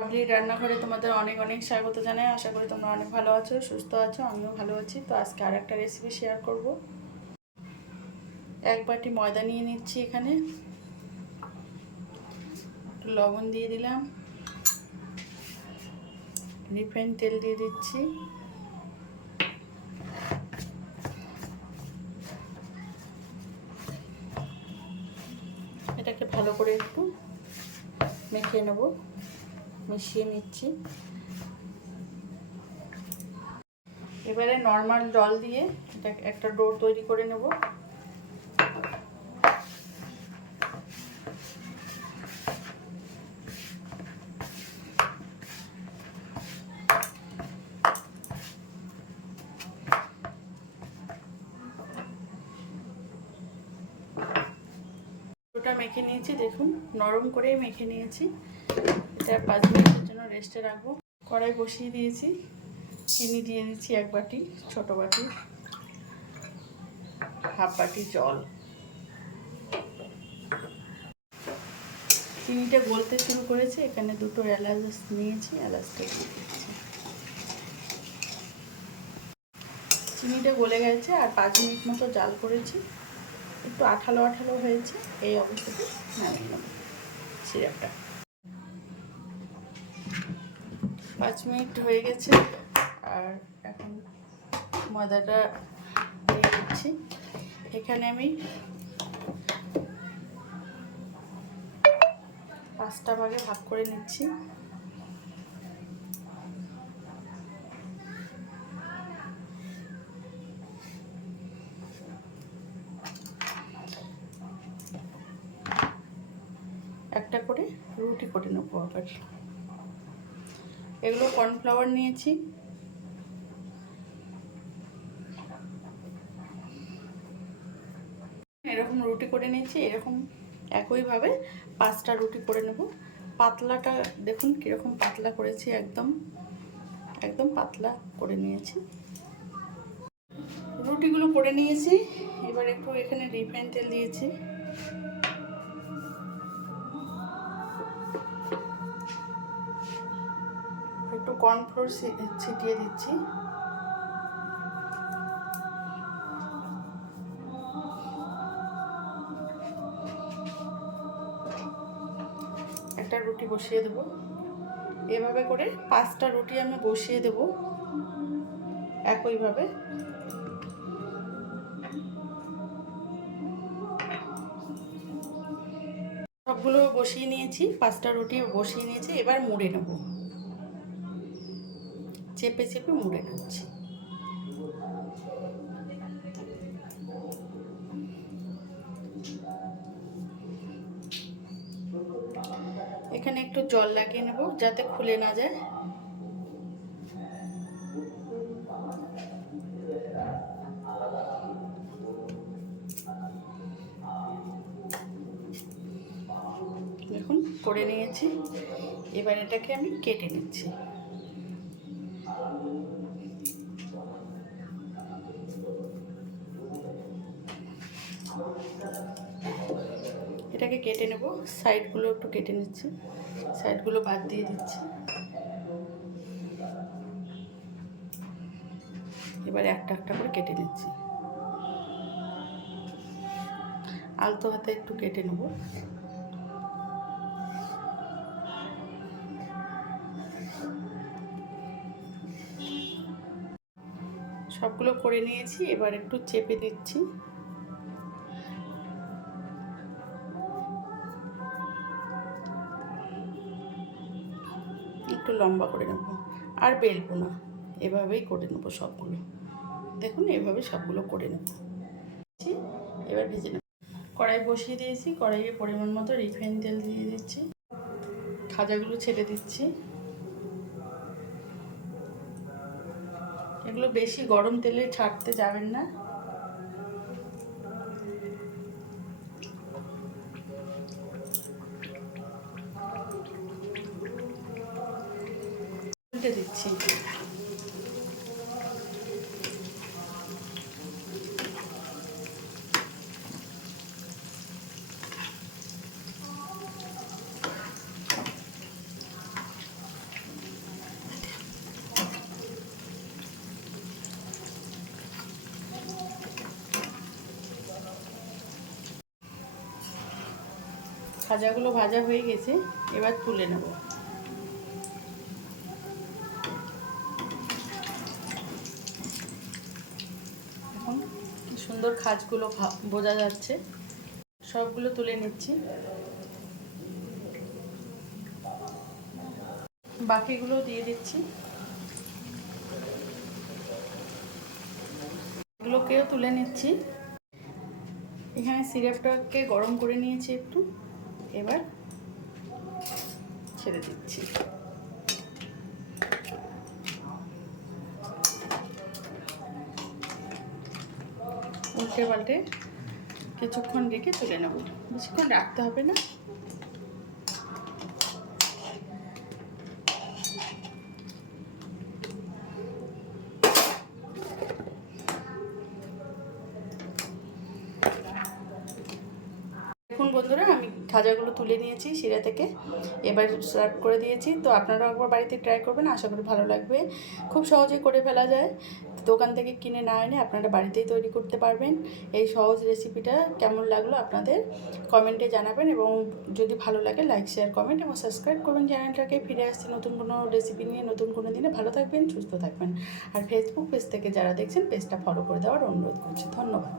বাবলি রান্নাঘরে তোমাদের অনেক অনেক স্বাগত জানাই। আশা করি তোমরা অনেক ভালো আছো, সুস্থ আছো, আমিও ভালো আছি। তো আজকে আর একটা রেসিপি শেয়ার করব। এক বাটি ময়দা নিয়ে নিচ্ছি, এখানে একটু লবণ দিয়ে দিলাম, রিফাইন তেল দিয়ে দিচ্ছি, এটাকে ভালো করে একটু মেখে নেব, মিশিয়ে নিচ্ছি। এবারে নর্মাল জল দিয়ে এটা একটা ডো তৈরি করে নেব। ডোটা মেখে নিয়েছি, দেখুন নরম করে মেখে নিয়েছি। এটা 5 মিনিটের জন্য রেস্টে রাখবো। কড়াই বসিয়ে দিয়েছি, চিনি দিয়ে দিচ্ছি 1 বাটি, ছোট বাটি, হাফ বাটি জল। চিনিটা গলতে শুরু করেছে, এখানে 2টো এলাচ নিয়েছি, এলাচটা দিয়ে দিচ্ছি। চিনিটা গলে গেছে আর 5 মিনিট মতো জাল করেছি, একটু আঠালো আঠালো হয়েছে। এই অবস্থাতে নামিয়ে নেব সিরাপটা। 5 মিনিট হয়ে গেছে আর এখন ময়দাটা দিয়ে দিচ্ছি। এখানে আমি 5টা ভাগে ভাগ করে নিচ্ছি। একটা করে রুটি করে নেবো। আবার এগুলো কর্নফ্লাওয়ার নিয়েছি, এরকম রুটি করে নিয়েছি। এরকম একইভাবে 5টা রুটি করে নেব। পাতলাটা দেখুন কীরকম পাতলা করেছি, একদম একদম পাতলা করে নিয়েছি। রুটিগুলো করে নিয়েছি। এবার একটু এখানে রিফাইন তেল দিয়েছি, একটু কর্নফ্লোর ছিটিয়ে দিচ্ছি। একটা রুটি বসিয়ে দেবো। এভাবে করে 5টা রুটি আমি বসিয়ে দেব একইভাবে। সবগুলো বসিয়ে নিয়েছি, 5টা রুটি বসিয়ে নিয়েছি। এবার মুড়ে নেব, চেপে চেপে মুড়ে নিচ্ছি। এখানে একটু জল লাগিয়ে নেব যাতে খুলে না যায়। দেখুন করে নিয়েছি। এবার এটাকে আমি কেটে নিচ্ছি। এটাকে কেটে নেব, সাইডগুলো একটু কেটে নিচ্ছি, সাইডগুলো বাদ দিয়ে দিচ্ছি। এবার একটা একটা করে কেটে নিচ্ছি, আলতো হাতে একটু কেটে নেব। সবগুলো করে নিয়েছি, এবার একটু চেপে দিচ্ছি। একটু লম্বা করে নেব, আর বেলবো না, এভাবেই করে নেব সবগুলো। দেখুন এভাবে সবগুলো করে নেব। এবার ভেজে নেব। কড়াই বসিয়ে দিয়েছি, কড়াইয়ে পরিমাণ মতো রিফাইন তেল দিয়ে দিচ্ছি, খাজাগুলো ছেড়ে দিচ্ছি। এগুলো বেশি গরম তেলে ছাড়তে যাবেন না। উল্টে দিচ্ছি। খাজাগুলো ভাজা হয়ে গেছে, এবার তুলে নেব। এখন কি সুন্দর খাজগুলো বোঝা যাচ্ছে। সবগুলো তুলে নিচ্ছি। বাকিগুলো দিয়ে দিচ্ছি। এগুলোকেও তুলে নিচ্ছি। এখানে সিরাপটাকে গরম করে নিয়েছি একটু, এবার ছেড়ে দিচ্ছি। উল্টে পাল্টে কিছুক্ষণ রেখে তুলে নেব। বেশিক্ষণ রাখতে হবে না। দেখুন বন্ধুরা, আমি খাজাগুলো তুলে নিয়েছি শিরা থেকে, এবার সার্ভ করে দিয়েছি। তো আপনারাও একবার বাড়িতে ট্রাই করবেন, আশা করি ভালো লাগবে। খুব সহজেই করে ফেলা যায়, দোকান থেকে কিনে না এনে আপনারা বাড়িতেই তৈরি করতে পারবেন। এই সহজ রেসিপিটা কেমন লাগলো আপনাদের কমেন্টে জানাবেন, এবং যদি ভালো লাগে লাইক, শেয়ার, কমেন্ট এবং সাবস্ক্রাইব করবেন চ্যানেলটাকে। ফিরে আসছি নতুন কোনো রেসিপি নিয়ে, নতুন কোনো দিনে। ভালো থাকবেন, সুস্থ থাকবেন। আর ফেসবুক পেজ থেকে যারা দেখছেন, পেজটা ফলো করে দেওয়ার অনুরোধ করছি। ধন্যবাদ।